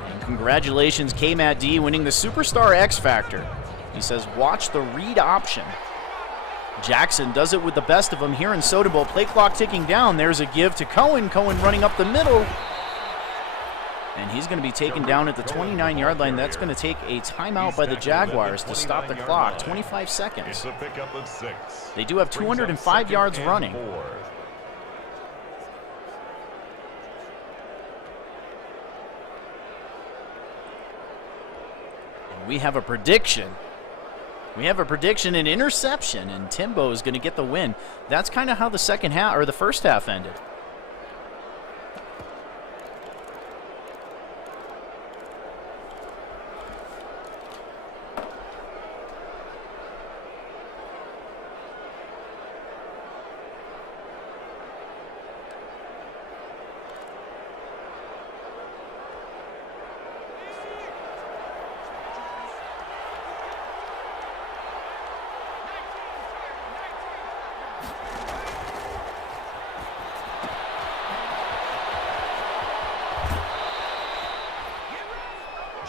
And congratulations, K-Matt D, winning the Superstar X Factor. He says, watch the read option. Jackson does it with the best of them here in Soden Bowl. Play clock ticking down. There's a give to Cohen. Cohen running up the middle. And he's going to be taken down at the 29-yard line. That's going to take a timeout by the Jaguars to stop the clock. 25 seconds. It's a pickup of 6. They do have 205 yards running. 4. We have a prediction. We have a prediction, an interception, and Timbo is going to get the win. That's kind of how the second half, or the first half, ended.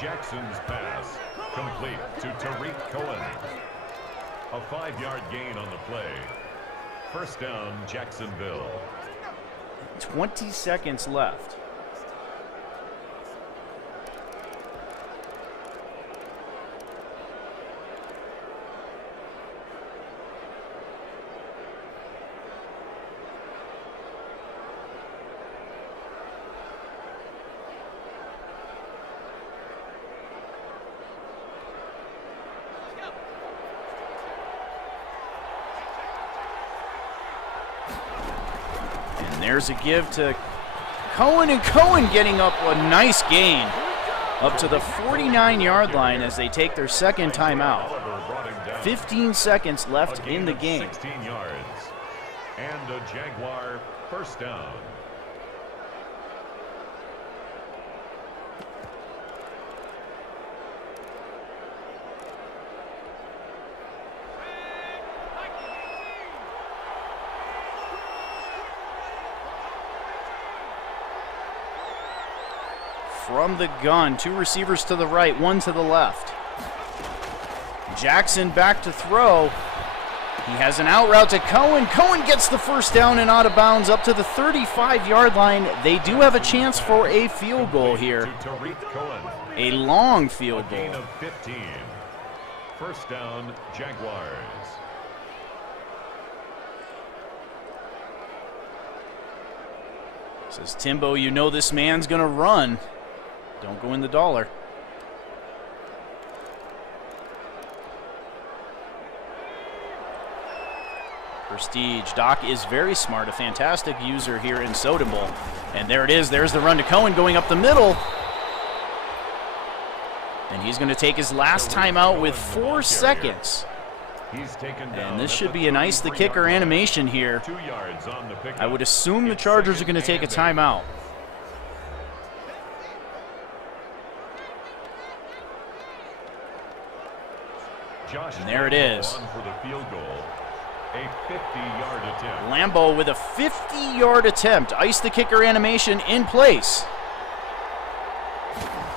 Jackson's pass complete to Tariq Cohen. A 5-yard gain on the play. First down, Jacksonville. 20 seconds left. There's a give to Cohen, and Cohen getting up a nice gain up to the 49-yard line as they take their second timeout. 15 seconds left in the game. 16 yards and a Jaguar first down. From the gun, 2 receivers to the right, 1 to the left. Jackson back to throw. He has an out route to Cohen. Cohen gets the first down and out of bounds up to the 35-yard line. They do have a chance for a field goal here. A long field goal. Gain of 15. First down, Jaguars. Says Timbo, you know this man's going to run. Don't go in the dollar. Prestige. Doc is very smart, a fantastic user here in Soden Bowl. And there it is. There's the run to Cohen going up the middle. And he's going to take his last timeout with 4 seconds. And this should be an ice the kicker animation here. 2 yards on the pickup. I would assume the Chargers are going to take a timeout. And there it is. For the field goal. A 50-yard attempt. Lambeau with a 50-yard attempt. Ice the kicker animation in place.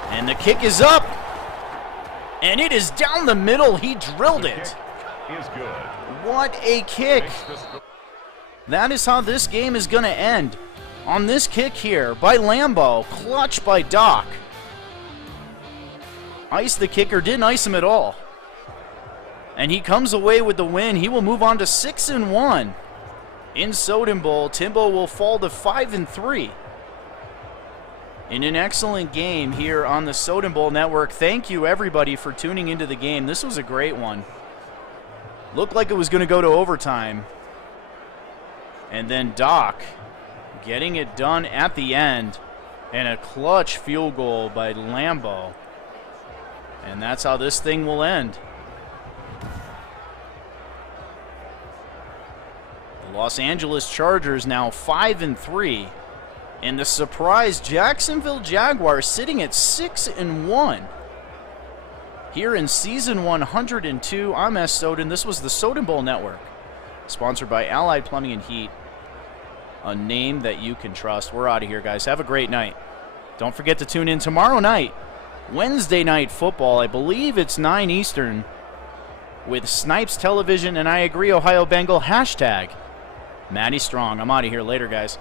And the kick is up. And it is down the middle. He drilled it. Is good. What a kick. That is how this game is going to end. On this kick here by Lambeau. Clutch by Doc. Ice the kicker. Didn't ice him at all. And he comes away with the win. He will move on to 6-1 in Soden Bowl. Timbo will fall to 5-3 in an excellent game here on the Soden Bowl Network. Thank you, everybody, for tuning into the game. This was a great one. Looked like it was going to go to overtime. And then Doc getting it done at the end. And a clutch field goal by Lambeau. And that's how this thing will end. Los Angeles Chargers now 5-3, and the surprise Jacksonville Jaguars sitting at 6-1. Here in season 102, I'm S0DEN. This was the Soden Bowl Network, sponsored by Allied Plumbing and Heat, a name that you can trust. We're out of here, guys. Have a great night. Don't forget to tune in tomorrow night, Wednesday night football. I believe it's 9 Eastern, with Snipes Television and I Agree Ohio Bengal hashtag Matty Strong. I'm out of here. Later, guys.